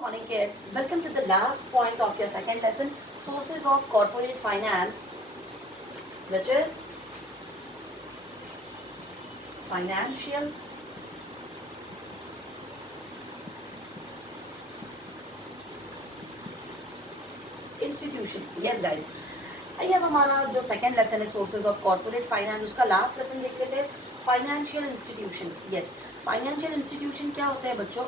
Morning kids, welcome to the last point of your second lesson, sources of corporate finance, which is financial institution. Yes guys, आइए अब हमारा जो second lesson है sources of corporate finance, उसका last lesson देख लेते हैं, financial institutions. Yes, financial institution क्या होते हैं बच्चों?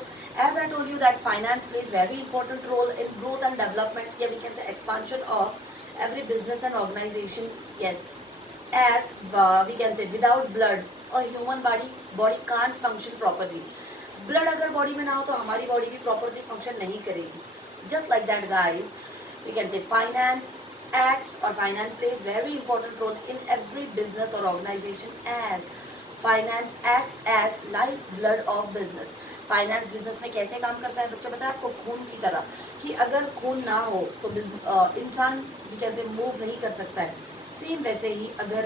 As I told you that finance plays very important role in growth and development, या we can say expansion of every business and organization. Yes, as we can say without blood a human body can't function properly. Blood अगर body में ना हो तो हमारी body भी properly function नहीं करेगी. Just like that guys, we can say finance acts or finance plays very important role in every business or organization, as finance acts as life blood of business. Finance business में कैसे काम करता है बच्चों? पता है आपको? खून की तरह, कि अगर खून ना हो तो इंसान वी कैन से मूव नहीं कर सकता है. सेम वैसे ही अगर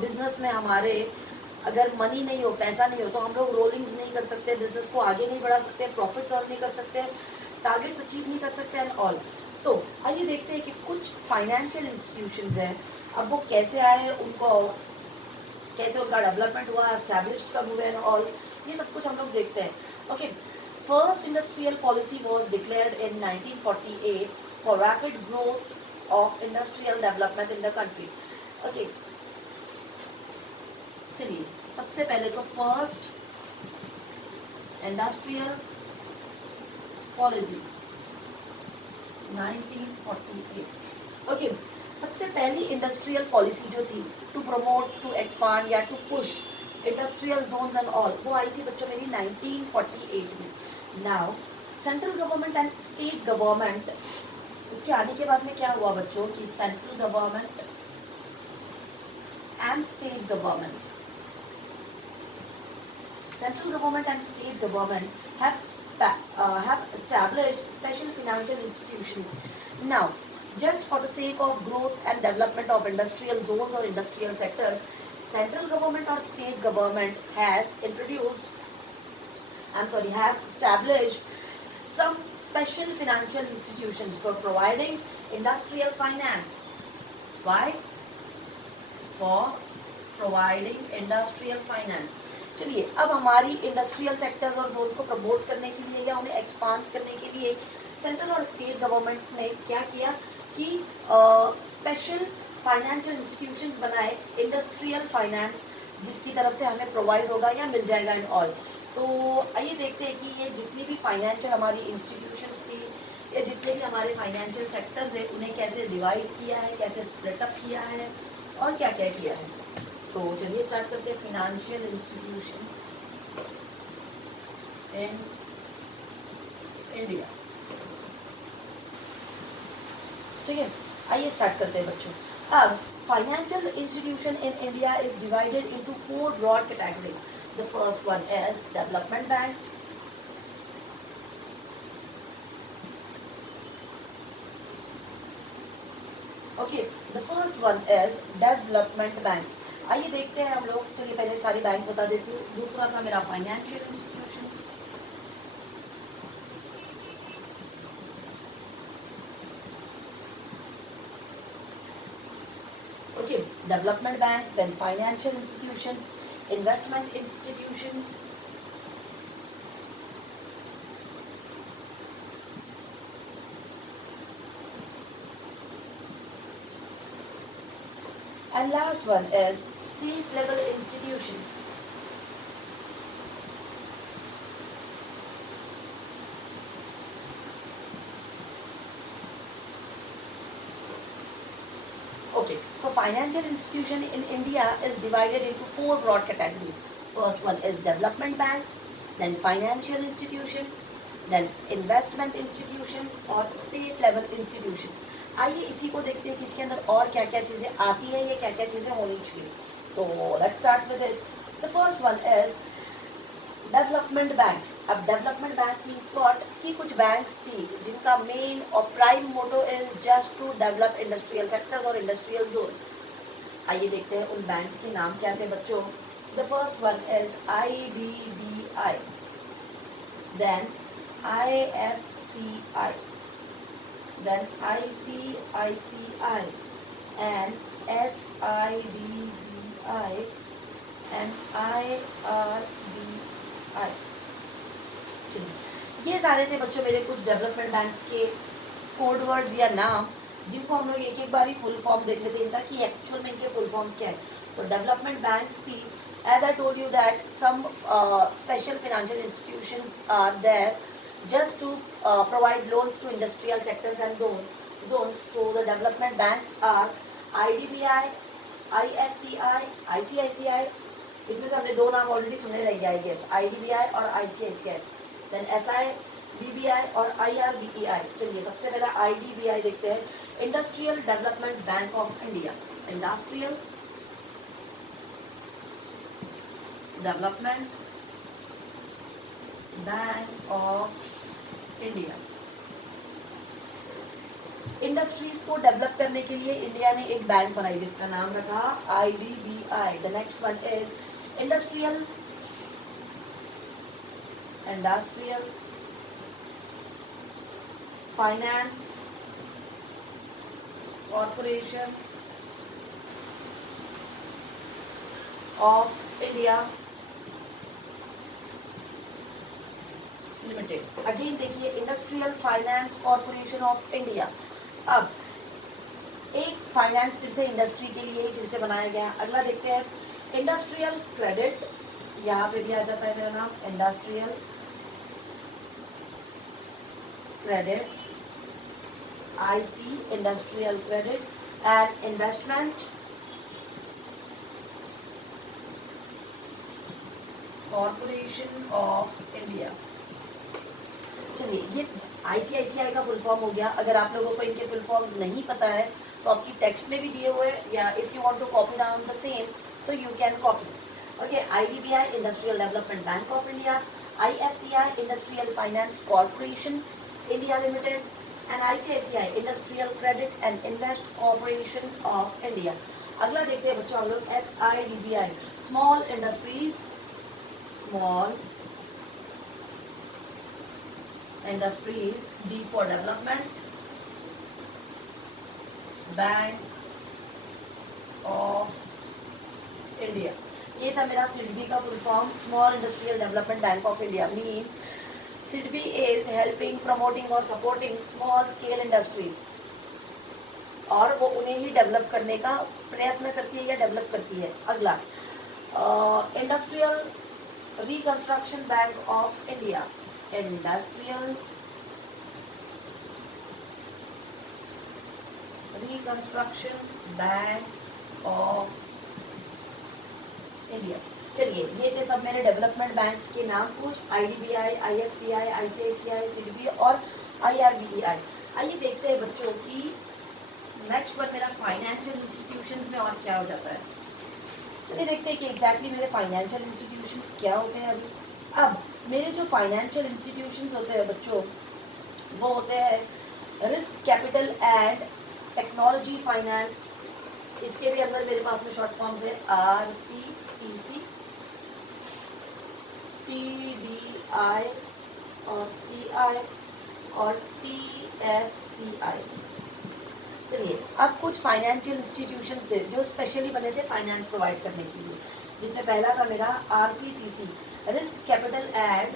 बिजनेस में हमारे अगर मनी नहीं हो, पैसा नहीं हो, तो हम लोग रोलिंग्स नहीं कर सकते, बिजनेस को आगे नहीं बढ़ा सकते, प्रॉफिट्स अर्न नहीं कर सकते, टारगेट्स अचीव नहीं कर सकते एंड ऑल. तो आइए देखते हैं कि कुछ फाइनेंशियल इंस्टीट्यूशंस हैं, अब वो कैसे आए, उनको कैसे उनका डेवलपमेंट हुआ, एस्टैब्लिश्ड कब हुए एंड ऑल, ये सब कुछ हम लोग देखते हैं. Okay, first industrial policy was declared in 1948 for rapid growth of industrial development in the country. Okay, चलिए सबसे पहले तो फर्स्ट इंडस्ट्रियल पॉलिसी 1948. ओके, सबसे पहली इंडस्ट्रियल पॉलिसी जो थी टू प्रमोट, टू एक्सपांड या to push industrial zones and all, वो आई थी बच्चों मेरी 1948 में. Now central government and state government, उसके आने के बाद में क्या हुआ बच्चों कि central government and state government, central government and state government have established special financial institutions. Now, just for the sake of growth and development of industrial zones or industrial sectors, central government or state government have established some special financial institutions for providing industrial finance. Why? For providing industrial finance. चलिए, अब हमारी industrial sectors और Jones को promote करने के लिए या उन्हें एक्सपांड करने के लिए सेंट्रल और स्टेट गवर्नमेंट ने क्या किया कि स्पेशल फाइनेंशियल इंस्टीट्यूशंस बनाए, इंडस्ट्रियल फाइनेंस जिसकी तरफ से हमें प्रोवाइड होगा या मिल जाएगा इन ऑल. तो आइए देखते हैं कि ये जितनी भी फाइनेंशियल हमारी इंस्टीट्यूशंस थी या जितने भी हमारे फाइनेंशियल सेक्टर्स हैं, उन्हें कैसे डिवाइड किया है, कैसे स्प्लिटअप किया है और क्या क्या किया है. तो चलिए स्टार्ट करते हैं. Financial institutions in India. ठीक है, आइए स्टार्ट करते हैं बच्चों. अब financial institution in India is divided into 4 broad categories. The first one is development banks. Okay, the first one is development banks. आइए देखते हैं हम लोग. चलिए पहले सारी बैंक बता देती हूँ. दूसरा था मेरा financial institutions. Okay, development banks, then financial institutions, investment institutions, and last one is state level institutions. Okay, so financial institution in India is divided into 4 broad categories. First one is development banks, then financial institutions, then investment institutions और state level institutions. आइए इसी को देखते हैं कि इसके अंदर और क्या क्या चीज़ें आती है या क्या क्या चीज़ें होनी चाहिए. तो let's start with it. The first one is development banks. अब डेवलपमेंट बैंक्स मीन्स व्हाट, कि कुछ बैंक्स थी जिनका मेन और prime motto is just to develop industrial sectors और इंडस्ट्रियल जोन्स. आइए देखते हैं उन बैंक्स के नाम क्या थे बच्चों. The first one is IDBI, then IFCI, then ICICI, and SIDBI, and IRBI. चलिए, ये सारे थे बच्चों मेरे कुछ डेवलपमेंट बैंक्स के कोड वर्ड्स या नाम, जिनको हम लोग एक एक बार ही फुल फॉर्म देख लेते हैं इनका कि एक्चुअल में इनके फुल फॉर्म्स क्या है. तो डेवलपमेंट बैंक्स थी, as I told you that some special financial institutions are there just to provide loans to industrial sectors and zones. So the development banks are IDBI, IFCI, ICICI. इसमें से हमने दो नाम already सुने रहेंगे I guess, IDBI और ICICI. Then SIDBI और IRBEI. चलिए सबसे पहला IDBI देखते हैं, industrial development bank of India. Industrial development bank of India. Industries को डेवलप करने के लिए इंडिया ने एक बैंक बनाई जिसका नाम रखा IDBI. The next one is industrial finance corporation of India limited. Again देखिए, industrial finance corporation of India. अब एक फाइनेंस फिर से इंडस्ट्री के लिए फिर से बनाया गया. अगला देखते हैं इंडस्ट्रियल क्रेडिट. यहाँ पे भी आ जाता है मेरा नाम, industrial credit, IC, industrial credit and investment corporation of India. चलिए, ये ICICI का फुल फॉर्म हो गया. अगर आप लोगों को इनके फुल फॉर्म्स नहीं पता है तो आपकी टेक्स्ट में भी दिए हुए, या if you want to copy down the same तो you can copy. Okay, IDBI industrial development bank of India, IFCI industrial finance corporation India limited, and ICICI industrial credit and invest corporation of India. अगला देखते हैं बच्चों हम लोग SIDBI, small industries, small industries, D for development bank of India. ये था मेरा SIDBI का full form, small industrial development bank of India. Means SIDBI is helping, promoting और सपोर्टिंग स्मॉल स्केल इंडस्ट्रीज, और वो उन्हें ही डेवलप करने का प्रयत्न करती है या डेवलप करती है. अगला industrial reconstruction bank of India, industrial reconstruction bank of India. चलिए, ये थे सब मेरे डेवलपमेंट बैंक्स के नाम कुछ, IDBI, IFCI, ICICI, SIDBI और IRBEI. आइए देखते हैं बच्चों की नेक्स्ट वन मेरा फाइनेंशियल इंस्टीट्यूशंस में और क्या हो जाता है. चलिए देखते हैं कि एग्जैक्टली मेरे फाइनेंशियल इंस्टीट्यूशंस क्या होते हैं अभी. अब मेरे जो फाइनेंशियल इंस्टीट्यूशंस होते हैं बच्चों, वो होते हैं risk capital and technology finance. इसके भी अंदर मेरे पास में शॉर्ट फॉर्म्स है RCTC, TDI और CI और TFCI. चलिए, अब कुछ फाइनेंशियल इंस्टीट्यूशंस थे जो स्पेशली बने थे फाइनेंस प्रोवाइड करने के लिए, जिसमें पहला था मेरा RCTC, risk capital and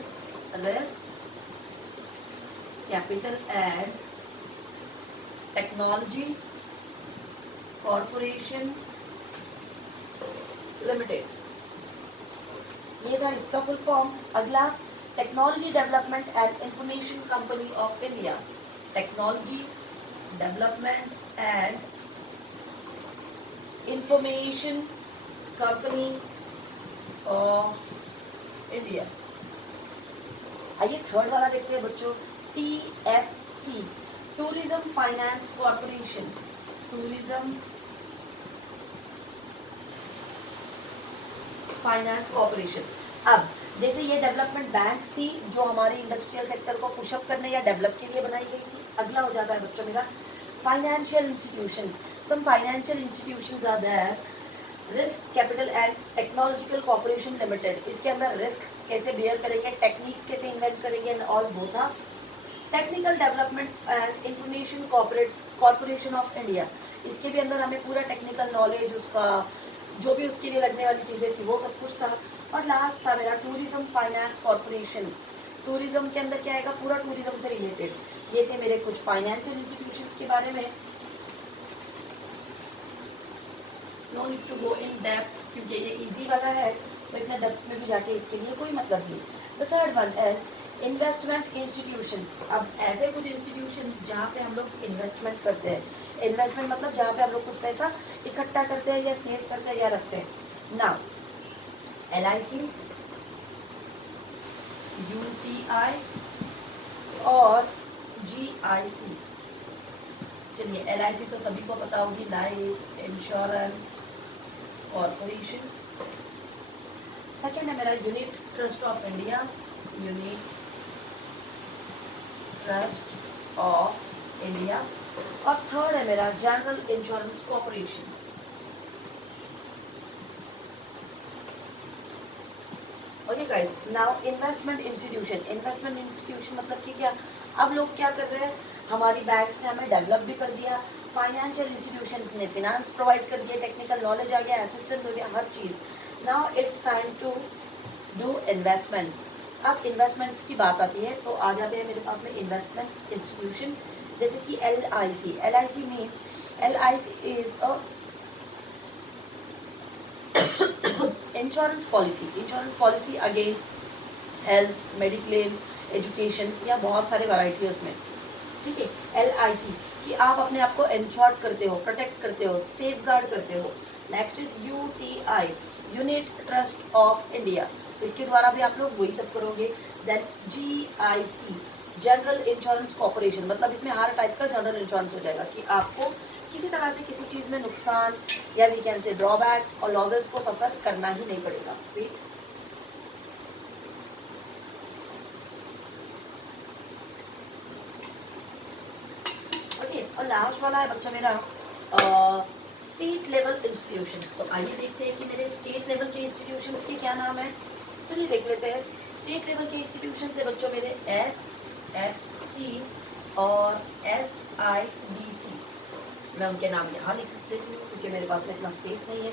technology corporation limited. ये था इसका फुल फॉर्म. अगला technology development and information company of India, technology development and information company of India. आइए थर्ड वाला देखते हैं बच्चों, TFC, tourism finance corporation, tourism finance corporation. अब जैसे ये डेवलपमेंट बैंक्स थी जो हमारे इंडस्ट्रियल सेक्टर को पुशअप करने या डेवलप के लिए बनाई गई थी. अगला हो जाता है बच्चों मेरा financial institutions. Some financial institutions are there risk capital and technological corporation limited, इसके अंदर रिस्क कैसे बेयर करेंगे, टेक्निक कैसे इन्वेंट करेंगे और वो था technical development and information corporation of India, इसके भी अंदर हमें पूरा टेक्निकल नॉलेज, उसका जो भी उसके लिए लगने वाली चीज़ें थी वो सब कुछ था। और लास्ट था मेरा टूरिज्म फाइनेंस कॉर्पोरेशन, टूरिज्म के अंदर क्या आएगा, पूरा टूरिज्म से रिलेटेड। ये थे मेरे कुछ फाइनेंशियल इंस्टीट्यूशंस के बारे में। No need to go in depth क्योंकि ये इजी वाला है, तो इतना डेप्थ में भी जाके इसके लिए कोई मतलब नहीं। The third one is investment institutions. अब ऐसे कुछ इंस्टीट्यूशंस जहाँ पे हम लोग इन्वेस्टमेंट करते हैं, इन्वेस्टमेंट मतलब जहाँ पे हम लोग कुछ पैसा इकट्ठा करते हैं या सेव करते हैं या रखते हैं। नाउ LIC, UTI और GIC। चलिए LIC तो सभी को पता होगी, लाइफ इंश्योरेंस कॉर्पोरेशन। सेकेंड है मेरा unit trust of India, unit trust of India. और थर्ड है मेरा general insurance corporation. Okay guys, now investment institution. Investment institution मतलब कि क्या, अब लोग क्या कर रहे हैं, हमारी बैंक्स ने हमें डेवलप भी कर दिया, फाइनेंशियल इंस्टीट्यूशंस ने फिनांस प्रोवाइड कर दिया, टेक्निकल नॉलेज आ गया, असिस्टेंस हो गया, हर चीज़। Now it's time to do investments. अब इन्वेस्टमेंट्स की बात आती है तो आ जाते हैं मेरे पास में इन्वेस्टमेंट्स इंस्टीट्यूशन, जैसे कि LIC। LIC means LIC is a insurance policy against health, mediclaim, education या बहुत सारे वैरायटी है उसमें। ठीक है, LIC कि आप अपने आप को इंश्योर्ड करते हो, प्रोटेक्ट करते हो, सेफ गार्ड करते हो। Next is UTI, unit trust of India, इसके द्वारा भी आप लोग वही सब करोगे। Then GIC, general insurance corporation, मतलब इसमें हर टाइप का जनरल इंश्योरेंस हो जाएगा कि आपको किसी तरह से किसी चीज़ में नुकसान या वी कैन से ड्रॉबैक्स और लॉसेस को सफ़र करना ही नहीं पड़ेगा। ओके, और लास्ट वाला है बच्चा मेरा स्टेट लेवल इंस्टीट्यूशंस। तो आइए देखते हैं कि मेरे स्टेट लेवल के इंस्टीट्यूशंस के क्या नाम है। चलिए देख लेते हैं। स्टेट लेवल के इंस्टीट्यूशंस है बच्चों मेरे SFC और SIDC। मैं उनके नाम यहाँ लिख देती हूँ क्योंकि मेरे पास में इतना स्पेस नहीं है।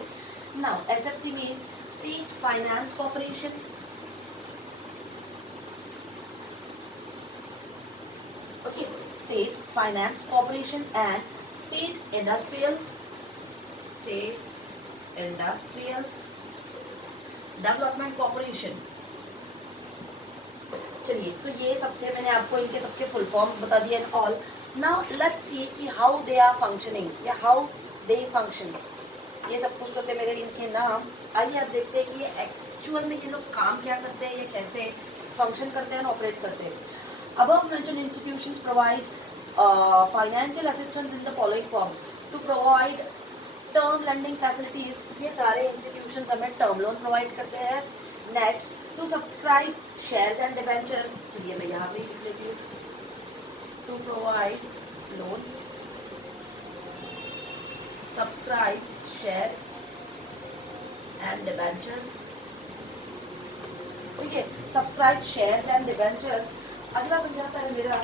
Now SFC means state finance corporation, okay, state finance corporation and state industrial development corporation. चलिए, तो ये सब थे, मैंने आपको इनके सबके फुल फॉर्म्स बता दिए and all. Now let's see कि हाउ दे आर फंक्शनिंग या हाउ दे फंक्शंस। ये सब कुछ तो थे मेरे इनके नाम। आइए आप देखते हैं कि ये एक्चुअल में ये लोग काम क्या करते हैं, ये कैसे फंक्शन करते हैं, ऑपरेट करते हैं। Above mentioned institutions provide financial assistance in the following form to provide term lending facilities. ये सारे इंस्टीट्यूशंस हमें टर्म लोन प्रोवाइड करते हैं। Next, to subscribe shares and debentures. चलिए मैं यहाँ पे लिख लेती हूँ, to provide loan, subscribe shares and debentures. ठीक है, सब्सक्राइब शेयर्स एंड डिबेंचर्स। अगला बन जाता है मेरा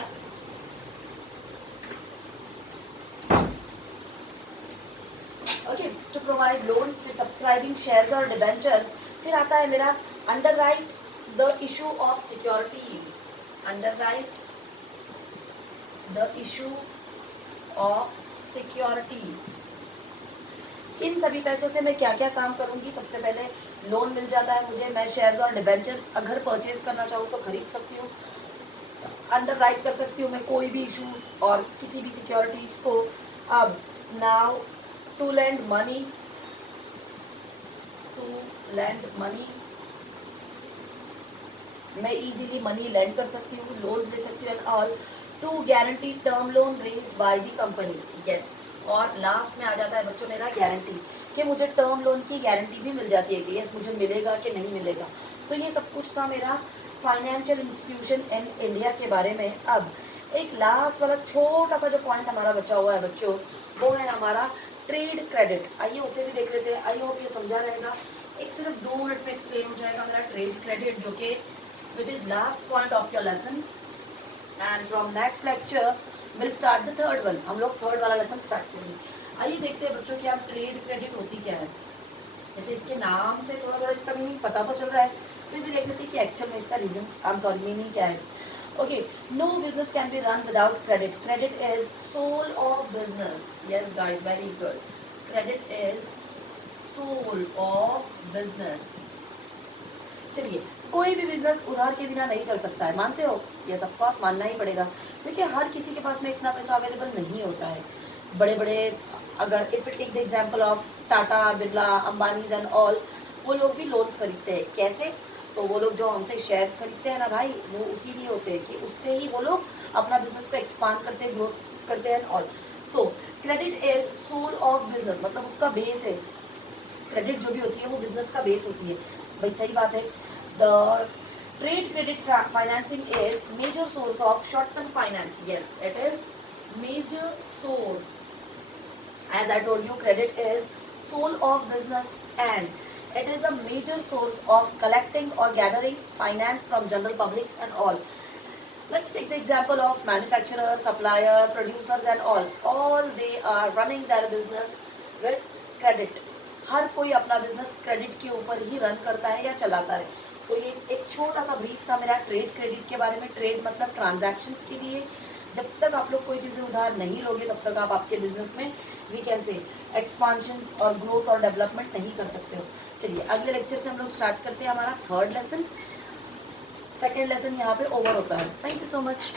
ओके, टू प्रोवाइड लोन, फिर सब्सक्राइबिंग शेयर्स और डिबेंचर्स। फिर आता है मेरा underwrite the issue of securities, underwrite the issue of security. इन सभी पैसों से मैं क्या क्या काम करूंगी, सबसे पहले लोन मिल जाता है मुझे, मैं शेयर्स और डिबेंचर्स अगर परचेज करना चाहूँ तो खरीद सकती हूँ, अंडरराइट कर सकती हूँ मैं कोई भी इश्यूज और किसी भी सिक्योरिटीज को। अब नाउ टू लैंड मनी, मैं इजीली मनी लैंड कर सकती हूँ, लोन्स ले सकती हूँ and all. To guarantee term loan raised by the company, yes. और लास्ट में आ जाता है बच्चों मेरा गारंटी, कि मुझे टर्म लोन की गारंटी भी मिल जाती है कि यस मुझे मिलेगा कि नहीं मिलेगा। तो ये सब कुछ था मेरा फाइनेंशियल इंस्टीट्यूशन इन इंडिया के बारे में। अब एक लास्ट वाला छोटा सा जो पॉइंट हमारा बचा हुआ है बच्चों, वो है हमारा ट्रेड क्रेडिट, आइए उसे भी देख लेते हैं। आई होप ये समझा रहेगा, एक सिर्फ 2 मिनट में एक्सप्लेन हो जाएगा मेरा ट्रेड क्रेडिट, जो कि which is last point of your lesson. And from next lecture will start the third one, हम लोग थर्ड वाला लेसन स्टार्ट करेंगे। आइए देखते हैं बच्चों कि आप ट्रेड क्रेडिट होती क्या है। जैसे इसके नाम से थोड़ा थोड़ा इसका मीनिंग पता तो चल रहा है, फिर भी देख लेते हैं कि एक्चुअल में इसका रीजन मीनिंग क्या है। Okay, no business can be run without credit. Credit is soul of business. Yes guys, very good. Credit is soul of business. चलिए, कोई भी बिजनेस उधार के बिना नहीं चल सकता है, मानते हो? यस ऑफ कोर्स, मानना ही पड़ेगा, क्योंकि हर किसी के पास में इतना पैसा अवेलेबल नहीं होता है। बड़े बड़े, अगर if it take the example of Tata, Birla, Ambanis and all, वो लोग भी लोन्स खरीदते हैं। कैसे? तो वो लोग जो हमसे शेयर्स खरीदते हैं ना भाई, वो उसी लिए होते हैं कि उससे ही वो लोग अपना बिजनेस को एक्सपांड करते हैं, ग्रोथ करते हैं ऑल। तो credit is soul of business, मतलब उसका बेस है। क्रेडिट जो भी होती है वो बिजनेस का बेस होती है। भाई सही बात है। The trade credit financing is major source of short term finance. Yes, it is major source. As I told you, credit is soul of business and it is a major source of collecting or gathering finance from general publics and all. Let's take the example of manufacturer, supplier, producers and all. All they are running their business with credit. हर कोई अपना business credit के ऊपर ही run करता है या चलाता है। तो ये एक छोटा सा ब्रीफ था मेरा ट्रेड क्रेडिट के बारे में। ट्रेड मतलब ट्रांजैक्शंस के लिए। जब तक आप लोग कोई चीज़ें उधार नहीं लोगे तब तक आप आपके बिजनेस में वी कैन से एक्सपांशंस और ग्रोथ और डेवलपमेंट नहीं कर सकते हो। चलिए, अगले लेक्चर से हम लोग स्टार्ट करते हैं हमारा थर्ड लेसन। सेकेंड लेसन यहाँ पे ओवर होता है। Thank you so much.